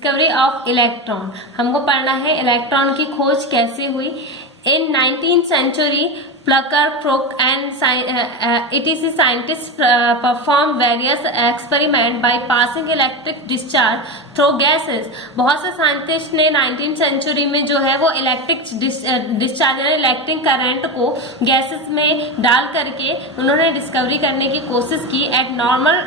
Discovery of electron. हमको पढ़ना है इलेक्ट्रॉन की खोज कैसे हुई। इन 19th century, Plucker, Crook and etc. scientists perform various experiments by passing electric discharge through gases। बहुत से साइंटिस्ट ने 19th century में जो है वो इलेक्ट्रिक डिस्चार्ज यानी इलेक्ट्रिक करंट को गैसेस में डाल करके उन्होंने डिस्कवरी करने की कोशिश की। At normal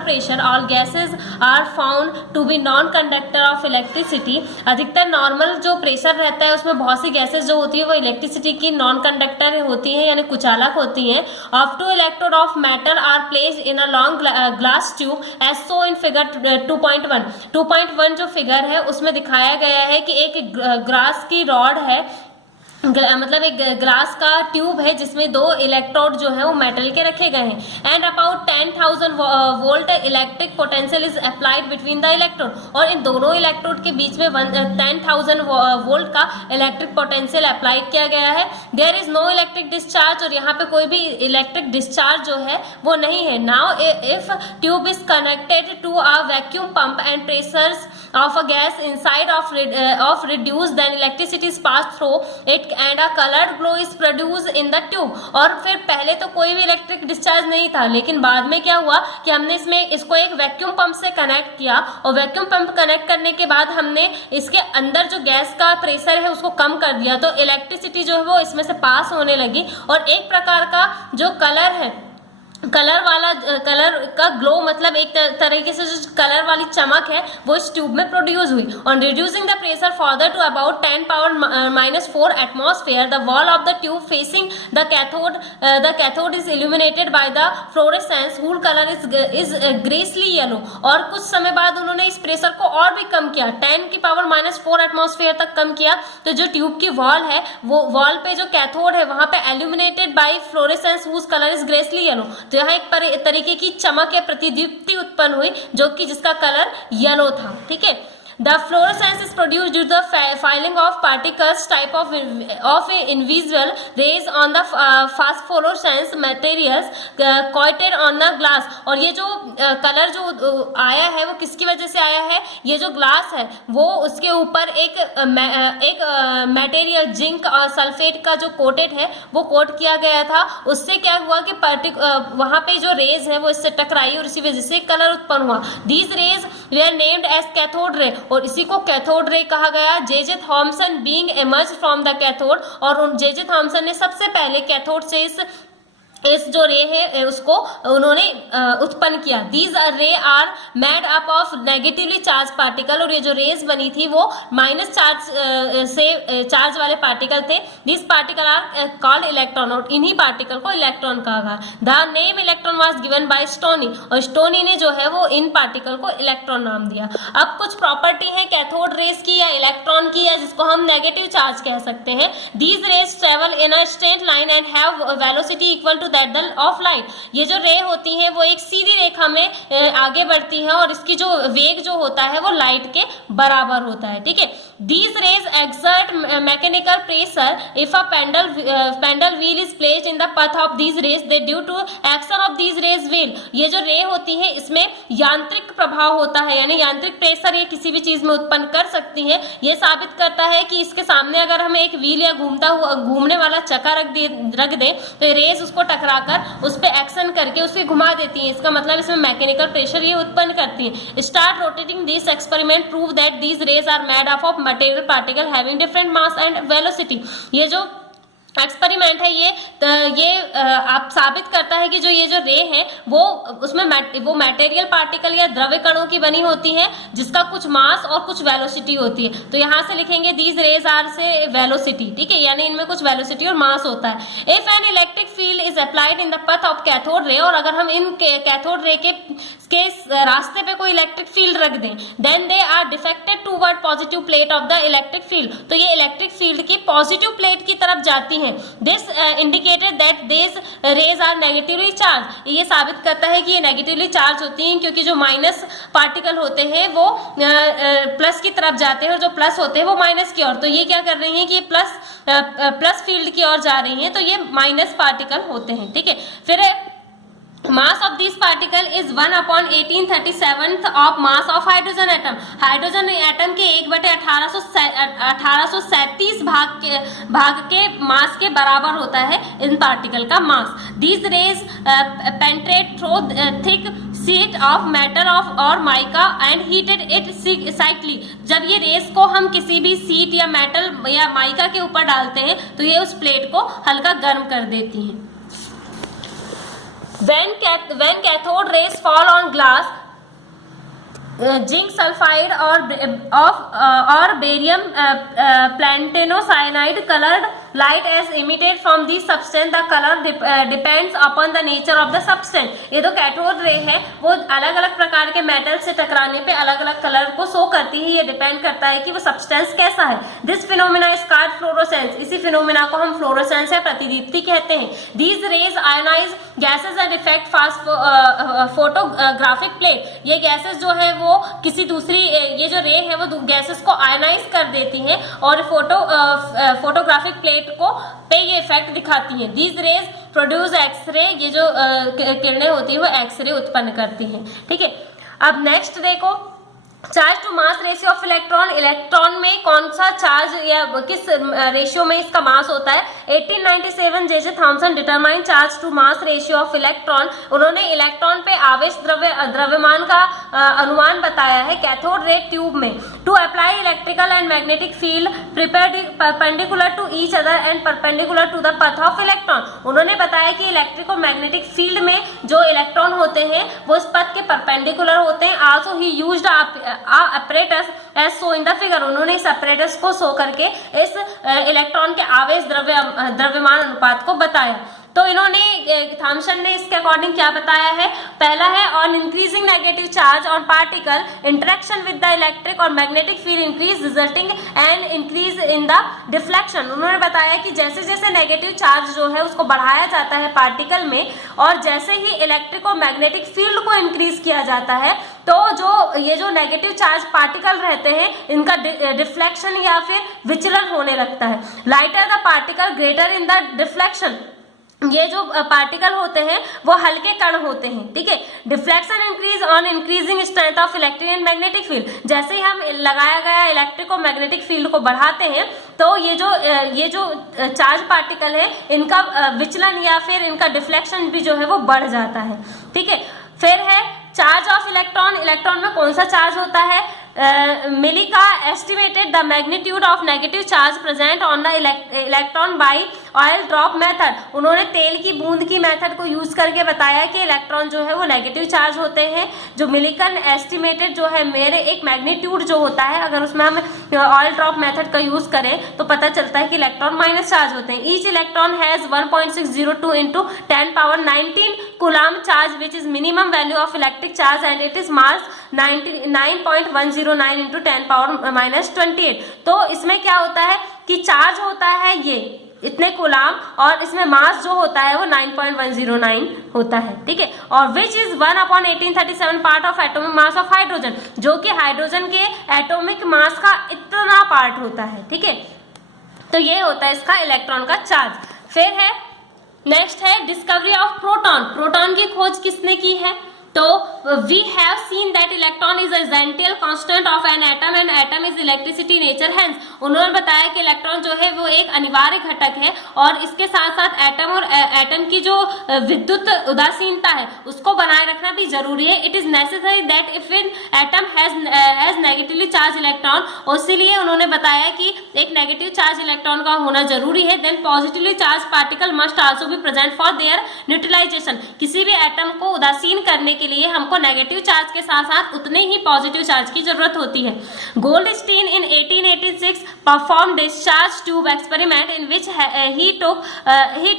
pressure all gases are found to be non conductor of electricity. अधिकतर नॉर्मल जो प्रेशर रहता है उसमें बहुत सी गैसेस जो होती है वो इलेक्ट्रिसिटी की नॉन कंडक्टर होती हैं यानी कुचालक होती हैं। Of two electrode of metal are placed in a long glass tube as so in figure 2.1 जो फिगर है उसमें दिखाया गया है कि एक ग्लास की रॉड है, मतलब एक ग्लास का ट्यूब है जिसमें दो इलेक्ट्रोड जो है वो मेटल के रखे गए हैं। And about 10,000 volt electric potential is applied between the electrode. और इन दोनों इलेक्ट्रोड के बीच में 10,000 वोल्ट का इलेक्ट्रिक पोटेंशियल अप्लाइड किया गया है। There is no electric discharge, और यहाँ पे कोई भी इलेक्ट्रिक डिस्चार्ज जो है वो नहीं है। Now if tube is connected to a vacuum pump and pressures of a gas inside of reduced, then electricity is passed through it and a colored glow is produced in the tube। और फिर पहले तो कोई भी electric discharge नहीं था, लेकिन बाद में क्या हुआ कि हमने इसको एक वैक्यूम पंप से कनेक्ट किया, और वैक्यूम पंप कनेक्ट करने के बाद हमने इसके अंदर जो गैस का प्रेशर है उसको कम कर दिया, तो इलेक्ट्रिसिटी जो है वो इसमें से पास होने लगी। और एक प्रकार का जो कलर है, कलर का ग्लो, मतलब एक तरीके से जो कलर वाली चमक है वो इस ट्यूब में प्रोड्यूस हुई। On reducing the pressure further to about 10⁻⁻⁴ atmosphere, the wall of the tube facing the cathode is illuminated by the fluorescence whose colour is greasily yellow. और कुछ समय बाद उन्होंने इस प्रेशर को और भी कम किया, 10⁻⁻⁴ एटमॉस्फेयर तक कम किया, तो जो ट्यूब की वॉल है वो वॉल पे जो कैथोड है वहां पे illuminated by fluorescence whose colour is greasily yellow, तो यहाँ एक तरीके की चमक या प्रतिदीप्ति उत्पन्न हुई जो कि जिसका कलर येलो था। ठीक है। The fluorescence is produced due to the filing of particles type of invisible rays on the phosphorescent materials coated on the glass। और ये जो कलर जो आया है वो किसकी वजह से आया है, ये जो ग्लास है वो उसके ऊपर एक मटेरियल जिंक और सल्फेट का जो कोटेड है वो कोट किया गया था। उससे क्या हुआ कि वहां पे जो रेज है वो इससे टकराई और इसी वजह से कलर उत्पन्न हुआ। These rays they are named as cathode ray, और इसी को कैथोड रे कहा गया। J Thomson being emerge from the cathode, और जे थॉमसन ने सबसे पहले कैथोड से इस जो रे है उसको उन्होंने उत्पन्न किया। These ray are made up of negatively charge particle, और ये जो रेज बनी थी वो माइनस चार्ज से चार्ज वाले पार्टिकल थे। This particle are called electron, और इन्हीं पार्टिकल को इलेक्ट्रॉन कहा गया। The name electron was given by Stoney, और स्टोनी ने जो है वो इन पार्टिकल को इलेक्ट्रॉन नाम दिया। अब कुछ प्रॉपर्टी है कैथोड रेज की या इलेक्ट्रॉन की, या जिसको हम नेगेटिव चार्ज कह सकते हैं। These rays travel in a straight line and have velocity equal to that of light. ये जो रे होती है वो एक सीधी रेखा में आगे बढ़ती है, और इसकी जो वेग जो होता है वो लाइट के बराबर होता है। ठीक है। These rays exert mechanical pressure if a pendle wheel is placed in the path of these rays, they due to action of these rays wheel। ये जो रे होती है इसमें यांत्रिक प्रभाव होता है, यानी यांत्रिक प्रेशर ये किसी भी चीज में उत्पन्न कर सकती है। ये साबित करता है कि इसके सामने अगर हम एक व्हील या घूमने वाला चक्का रख दे तो रेस उसको टकराकर उस पर एक्शन करके उसे घुमा देती है। इसका मतलब इसमें मैकेनिकल प्रेशर ये उत्पन्न करती है। Start rotating this experiment prove that these rays are made up of material particle having different mass and velocity. ये जो एक्सपेरिमेंट है ये आप साबित करता है कि जो ये जो रे है वो उसमें वो मटेरियल पार्टिकल या द्रव्य कणों की बनी होती है जिसका कुछ मास और कुछ वेलोसिटी होती है। तो यहाँ से लिखेंगे दीज रेज आर से वेलोसिटी। ठीक है, यानी इनमें कुछ वेलोसिटी और मास होता है। If an electric field is applied in the path of cathode ray, और अगर हम इन कैथोड रे के रास्ते पे कोई इलेक्ट्रिक फील्ड रख दें, then they are defected toward positive plate of the electric field, तो ये इलेक्ट्रिक फील्ड की पॉजिटिव प्लेट की तरफ जाती है। This indicated that this rays are negatively charge. ये साबित करता है कि ये नेगेटिवली चार्ज होती हैं, क्योंकि जो माइनस पार्टिकल होते हैं वो प्लस की तरफ जाते हैं और जो प्लस होते हैं वो माइनस की ओर। तो ये क्या कर रही हैं कि ये प्लस फील्ड की ओर जा रही हैं, तो ये माइनस पार्टिकल होते हैं। ठीक है। फिर Mass of this particle is 1/1837 of mass of hydrogen atom. Hydrogen atom के 1/1837 भाग के मास के बराबर होता है इन पार्टिकल का मास. These rays penetrate through thick sheet of metal और mica and heated it slightly. जब ये रेस को हम किसी भी सीट या मेटल या माइका के ऊपर डालते हैं तो ये उस प्लेट को हल्का गर्म कर देती हैं. When cathode rays fall on glass, zinc sulfide or barium plantanocyanide colored light as emitted from this substance. The color depends upon the nature of the substance. ये तो कैथोड रे है, वो अलग अलग प्रकार के मेटल से टकराने पे अलग अलग कलर को शो करती है. ये डिपेंड करता है कि वो सब्सटेंस कैसा है. This phenomena is called fluorescence. इसी फिनोमिना को हम फ्लोरोसेंस या प्रतिदीप्ति कहते हैं. These rays ionize gases and effect fast photographic plate. ये गैसेज जो है वो किसी दूसरी ये जो रे है वो गैसेस को आयोनाइज कर देती हैं और फोटोग्राफिक प्लेट को पे ये इफेक्ट दिखाती हैं. These rays produce X-ray. ये जो किरणें होती है वो एक्सरे उत्पन्न करती हैं. ठीक है, अब नेक्स्ट देखो charge to mass ratio of electron. Electron में कौन सा चार्ज या किस रेशियो में इसका मास होता है. 1897 J Thomson determine charge to mass ratio of electron. उन्होंने इलेक्ट्रॉन पे आवेश द्रव्यमान का अनुमान बताया है कैथोड रे ट्यूब में. To apply electrical and magnetic field perpendicular to each other and perpendicular to the path of electron. उन्होंने बताया कि इलेक्ट्रिक और मैग्नेटिक फील्ड में जो इलेक्ट्रॉन होते हैं वो इस पथ के परपेंडिकुलर होते हैं. Also he used apparatus as shown in the figure. उन्होंने इस apparatus को शो करके इस इलेक्ट्रॉन के आवेश द्रव्यमान अनुपात को बताया. तो इन्होंने थॉमसन ने इसके अकॉर्डिंग क्या बताया है. पहला है on increasing negative charge on particle interaction with the electric और magnetic field increase resulting and increase in the deflection. उन्होंने बताया कि जैसे जैसे नेगेटिव चार्ज जो है उसको बढ़ाया जाता है पार्टिकल में और जैसे ही इलेक्ट्रिक और मैग्नेटिक फील्ड को इंक्रीज किया जाता है तो ये जो नेगेटिव चार्ज पार्टिकल रहते हैं इनका डिफ्लेक्शन या फिर विचलन होने लगता है. Lighter the particle greater in the deflection. ये जो पार्टिकल होते हैं वो हल्के कण होते हैं. ठीक है, deflection increase on increasing strength of electric and magnetic field. जैसे ही हम लगाया गया इलेक्ट्रिक और मैग्नेटिक फील्ड को बढ़ाते हैं तो ये जो चार्ज पार्टिकल है इनका विचलन या फिर इनका डिफ्लेक्शन भी जो है वो बढ़ जाता है. ठीक है, फिर है चार्ज ऑफ इलेक्ट्रॉन. इलेक्ट्रॉन में कौन सा चार्ज होता है. Millikan estimated the magnitude of negative charge present on the electron by oil drop method. उन्होंने तेल की बूंद की मेथड को यूज करके बताया कि इलेक्ट्रॉन जो है वो नेगेटिव चार्ज होते हैं. जो मिलिकन एस्टिमेटेड जो है मेरे एक मैग्नीट्यूड जो होता है अगर उसमें हम ऑयल ड्रॉप मेथड का यूज करें तो पता चलता है कि इलेक्ट्रॉन माइनस चार्ज होते हैं. Each electron has 1.602 into 10⁻19 coulomb charge which is minimum value of electric charge and it is mass 9.109 into 10⁻28. तो इसमें क्या होता है कि चार्ज होता है ये इतने कूलम और इसमें मास जो होता है वो 9.109 होता है. ठीक है, और which is 1/1837 part of atomic mass of hydrogen. जो कि हाइड्रोजन के एटॉमिक मास का इतना पार्ट होता है. ठीक है, तो ये होता है इसका इलेक्ट्रॉन का चार्ज. फिर है नेक्स्ट है डिस्कवरी ऑफ प्रोटॉन. प्रोटॉन की खोज किसने की है. तो we have seen that electron is essential constant of an atom and atom is electricity nature. Hence उन्होंने बताया कि इलेक्ट्रॉन जो है वो एक अनिवार्य घटक है और इसके साथ साथ एटम और एटम की जो विद्युत उदासीनता है उसको बनाए रखना भी जरूरी है. It is necessary that if an atom has negatively charge electron. इसीलिए उन्होंने बताया कि एक नेगेटिव चार्ज इलेक्ट्रॉन का होना जरूरी है. Then positively charge particle must also be present for their neutralization. किसी भी एटम को उदासीन करने के लिए हमको नेगेटिव चार्ज के साथ साथ उतने ही पॉजिटिव चार्ज की जरूरत होती है. Goldstein in 1886 perform discharge tube experiment in which he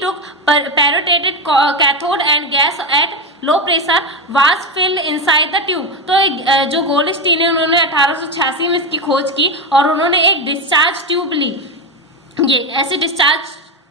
took perotated cathode and gas at low pressure was filled inside the tube. तो जो गोल्डस्टीन है उन्होंने 1886 में इसकी खोज की और उन्होंने एक डिस्चार्ज ट्यूब ली. ये ऐसे डिस्चार्ज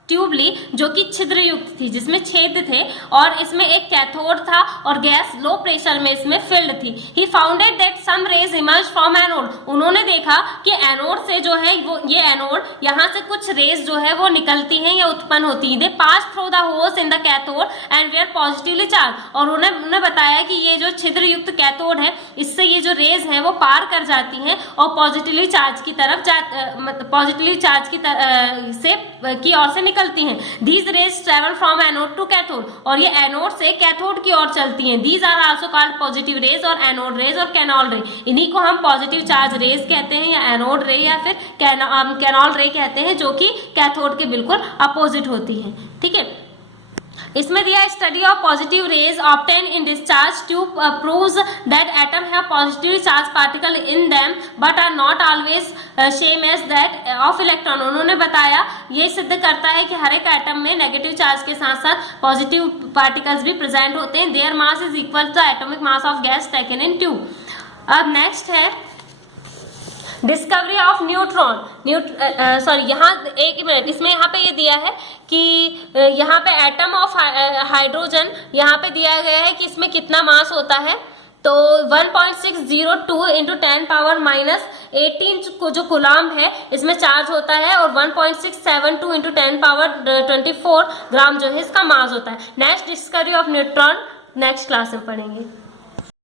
ट्यूबली जो कि छिद्र युक्त थी, जिसमें छेद थे, और इसमें एक कैथोड था और गैस लो प्रेशर में इसमें फिल्ड थी। He founded that some rays emerge from anode, उन्होंने देखा कि एनोड से जो है वो ये एनोड यहाँ से कुछ रेज जो है वो निकलती हैं या उत्पन्न होती है। They pass through the holes in the cathode and they are positively charged, और उन्होंने बताया कि ये जो छिद्र युक्त कैथोड है इससे ये जो रेज है वो पार कर जाती हैं और पॉजिटिवली चार्ज की तरफ पॉजिटिवली चार्ज की ओर से निकलती हैं। These rays travel from anode to cathode, और ये एनोड से कैथोड की ओर चलती हैं। These are also called positive rays और एनोड रेज और कैनोल रे, इन्हीं को हम पॉजिटिव चार्ज रेज कहते हैं या एनोड रे या फिर कैनोल रे कहते हैं, जो कि कैथोड के बिल्कुल अपोजिट होती हैं। ठीक है, इसमें दिया study of positive rays obtain in discharge tube proves that atom have positively charge particle in them but are not always same as that of electron. उन्होंने बताया ये सिद्ध करता है कि हर एक एटम में नेगेटिव चार्ज के साथ साथ पॉजिटिव पार्टिकल्स भी प्रेजेंट होते हैं। Their mass is equal to the atomic mass of gas taken in tube. अब नेक्स्ट है डिस्कवरी ऑफ न्यूट्रॉन। यहाँ एक मिनट, इसमें यहाँ पे ये दिया है कि यहाँ पे एटम ऑफ हाइड्रोजन यहाँ पे दिया गया है कि इसमें कितना मास होता है, तो 1.602 इंटू 10 पावर माइनस 18 को जो कूलम है इसमें चार्ज होता है, और 1.672 इंटू 10 पावर 24 ग्राम जो है इसका मास होता है। Next discovery of neutron next class में पढ़ेंगे।